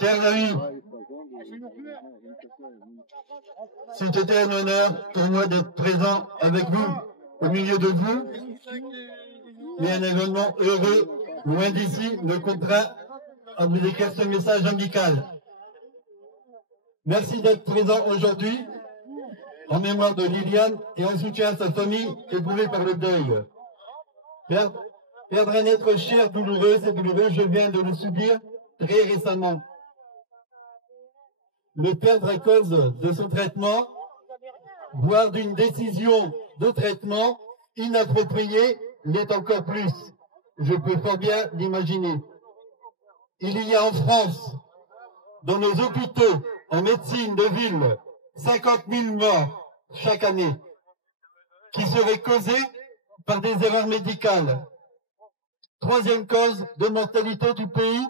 Chers amis, c'était un honneur pour moi d'être présent avec vous, au milieu de vous, mais un événement heureux, loin d'ici, me contraint à vous écrire ce message amical. Merci d'être présent aujourd'hui, en mémoire de Liliane et en soutien à sa famille éprouvée par le deuil. Perdre un être cher, douloureux, c'est douloureux, je viens de le subir très récemment. Le perdre à cause de son traitement, voire d'une décision de traitement inappropriée, l'est encore plus. Je peux fort bien l'imaginer. Il y a en France, dans nos hôpitaux, en médecine de ville, 50 000 morts chaque année, qui seraient causées par des erreurs médicales. Troisième cause de mortalité du pays,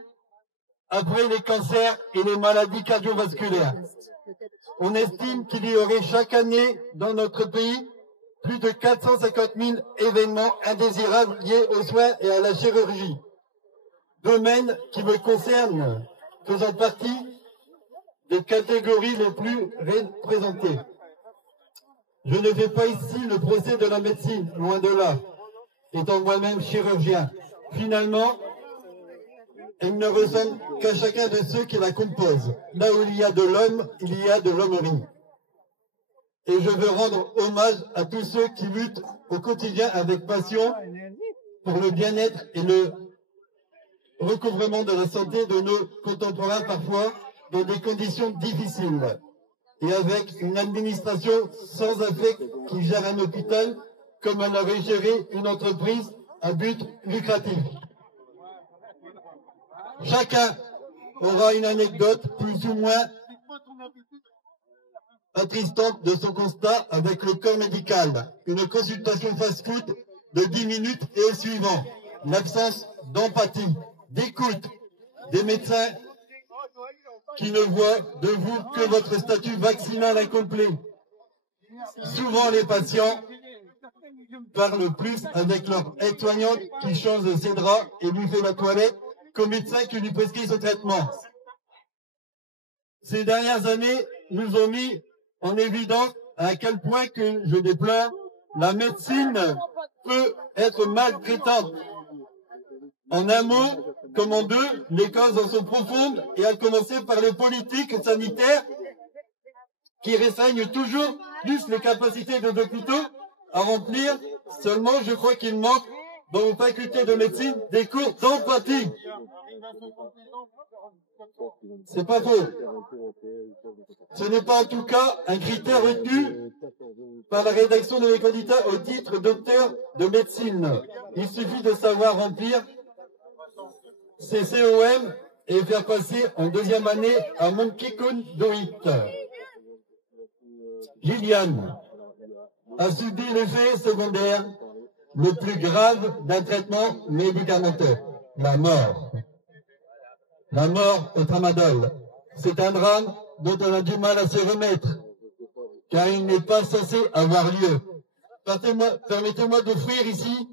après les cancers et les maladies cardiovasculaires. On estime qu'il y aurait chaque année dans notre pays plus de 450 000 événements indésirables liés aux soins et à la chirurgie. Domaine qui me concerne, faisant partie des catégories les plus représentées. Je ne fais pas ici le procès de la médecine, loin de là, étant moi-même chirurgien. Finalement, elle ne ressemble qu'à chacun de ceux qui la composent. Là où il y a de l'homme, il y a de l'hommerie. Et je veux rendre hommage à tous ceux qui luttent au quotidien avec passion pour le bien-être et le recouvrement de la santé de nos contemporains, parfois dans des conditions difficiles, et avec une administration sans affect qui gère un hôpital comme elle aurait géré une entreprise à but lucratif. Chacun aura une anecdote plus ou moins attristante de son constat avec le corps médical. Une consultation fast-food de 10 minutes et au suivant. L'absence d'empathie, d'écoute, des médecins qui ne voient de vous que votre statut vaccinal incomplet. Souvent les patients parlent plus avec leur aide-soignante qui change ses draps et lui fait la toilette qu'au médecin qui lui prescrit ce traitement. Ces dernières années nous ont mis en évidence à quel point que je déplore, la médecine peut être maltraitante. En un mot, comme en deux, les causes en sont profondes et à commencer par les politiques sanitaires qui restreignent toujours plus les capacités des hôpitaux à remplir. Seulement, je crois qu'il manque dans nos facultés de médecine des cours d'empathie. C'est pas faux. Ce n'est pas en tout cas un critère retenu par la rédaction de mes candidats au titre docteur de médecine. Il suffit de savoir remplir ces COM et faire passer en deuxième année à Monkey Conduit. Liliane a subi l'effet secondaire le plus grave d'un traitement médicamenteux, la mort. La mort au tramadol. C'est un drame dont on a du mal à se remettre, car il n'est pas censé avoir lieu. Permettez-moi d'offrir ici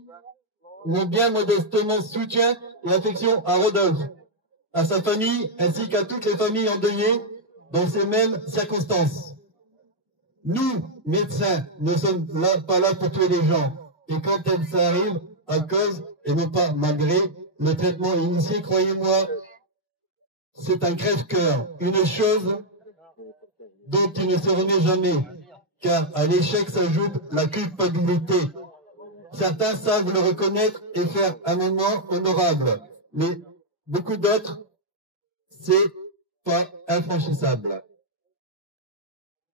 mon bien modestement soutien et affection à Rodolphe, à sa famille, ainsi qu'à toutes les familles endeuillées dans ces mêmes circonstances. Nous, médecins, ne sommes pas là pour tuer les gens. Et quand ça arrive, à cause, et non pas malgré, le traitement initié, croyez-moi, c'est un crève-cœur, une chose dont il ne se remet jamais, car à l'échec s'ajoute la culpabilité. Certains savent le reconnaître et faire un moment honorable, mais beaucoup d'autres, c'est pas infranchissable.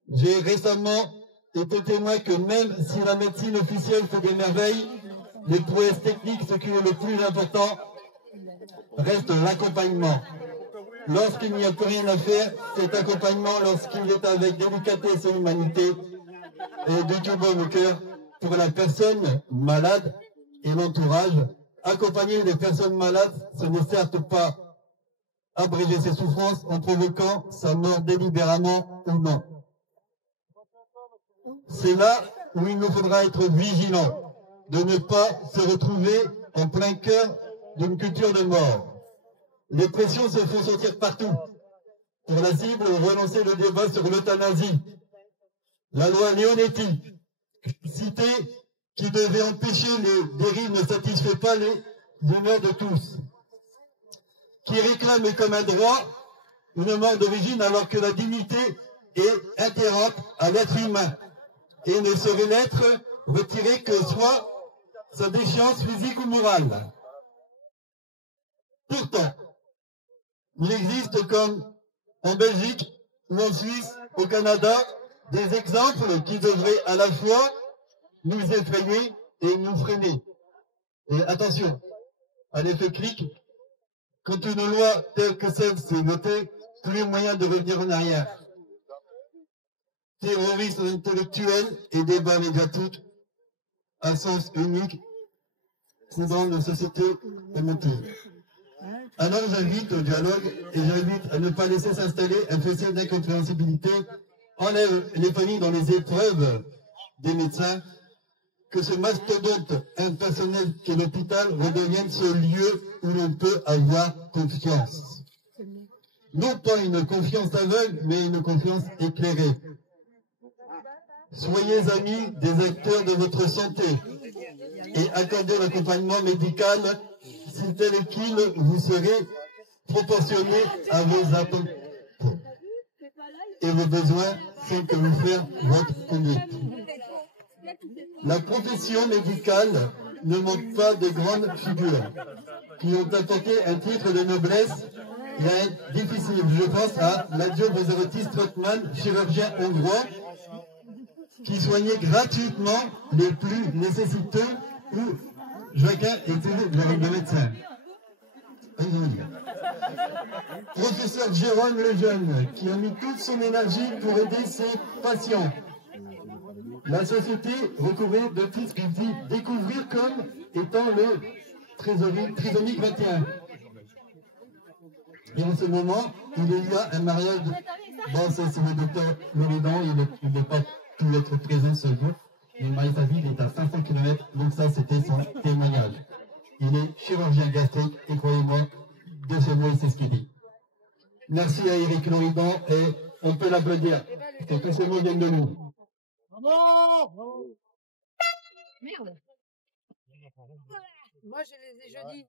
J'ai récemment été témoin que même si la médecine officielle fait des merveilles, les prouesses techniques, ce qui est le plus important, reste l'accompagnement. Lorsqu'il n'y a plus rien à faire, cet accompagnement, lorsqu'il est avec délicatesse et humanité, est du tout bon au cœur pour la personne malade et l'entourage. Accompagner les personnes malades, ce n'est certes pas abréger ses souffrances en provoquant sa mort délibérément ou non. C'est là où il nous faudra être vigilants, de ne pas se retrouver en plein cœur d'une culture de mort. Les pressions se font sentir partout. Pour la cible, relancer le débat sur l'euthanasie. La loi Leonetti, citée, qui devait empêcher les dérives, ne satisfait pas les humeurs de tous. Qui réclame comme un droit une mort d'origine alors que la dignité est inhérente à l'être humain et ne saurait l'être retirée que soit sa déchéance physique ou morale. Pourtant, il existe comme en Belgique ou en Suisse, au Canada, des exemples qui devraient à la fois nous effrayer et nous freiner. Et attention, à l'effet clic, quand une loi telle que celle-ci est votée, plus moyen de revenir en arrière. Terrorisme intellectuel et débat médiatique à sens unique fondant nos sociétés émotives. Alors j'invite au dialogue et j'invite à ne pas laisser s'installer un fossé d'incompréhensibilité. Enlève les familles dans les épreuves des médecins, que ce mastodonte impersonnel qu'est l'hôpital redevienne ce lieu où l'on peut avoir confiance. Non pas une confiance aveugle, mais une confiance éclairée. Soyez amis des acteurs de votre santé et accordez l'accompagnement médical si tel qu'il vous serait proportionné à vos attentes et vos besoins sans que vous fassiez votre conduite. La profession médicale ne manque pas de grandes figures qui ont apporté un titre de noblesse et difficile. Je pense à László Bozarsky Strootman, chirurgien hongrois, qui soignait gratuitement les plus nécessiteux, ou Joachim était le médecin. Professeur Jérôme Lejeune, qui a mis toute son énergie pour aider ses patients. La société recouvrait de titres qu'il dit découvrir comme étant le trisomique 21. Et en ce moment, il y a un mariage. Bon, c'est le docteur Mélédan, il n'est pas pu être présent ce jour. Mais sa ville est à 500 km, donc ça, c'était son témoignage. Il est chirurgien gastrique, et croyez-moi, de ce mot, il sait ce qu'il dit. Merci à Eric Loridan, et on peut l'applaudir, parce que ces mots viennent de nous. Merde. Moi, je les ai jeudi.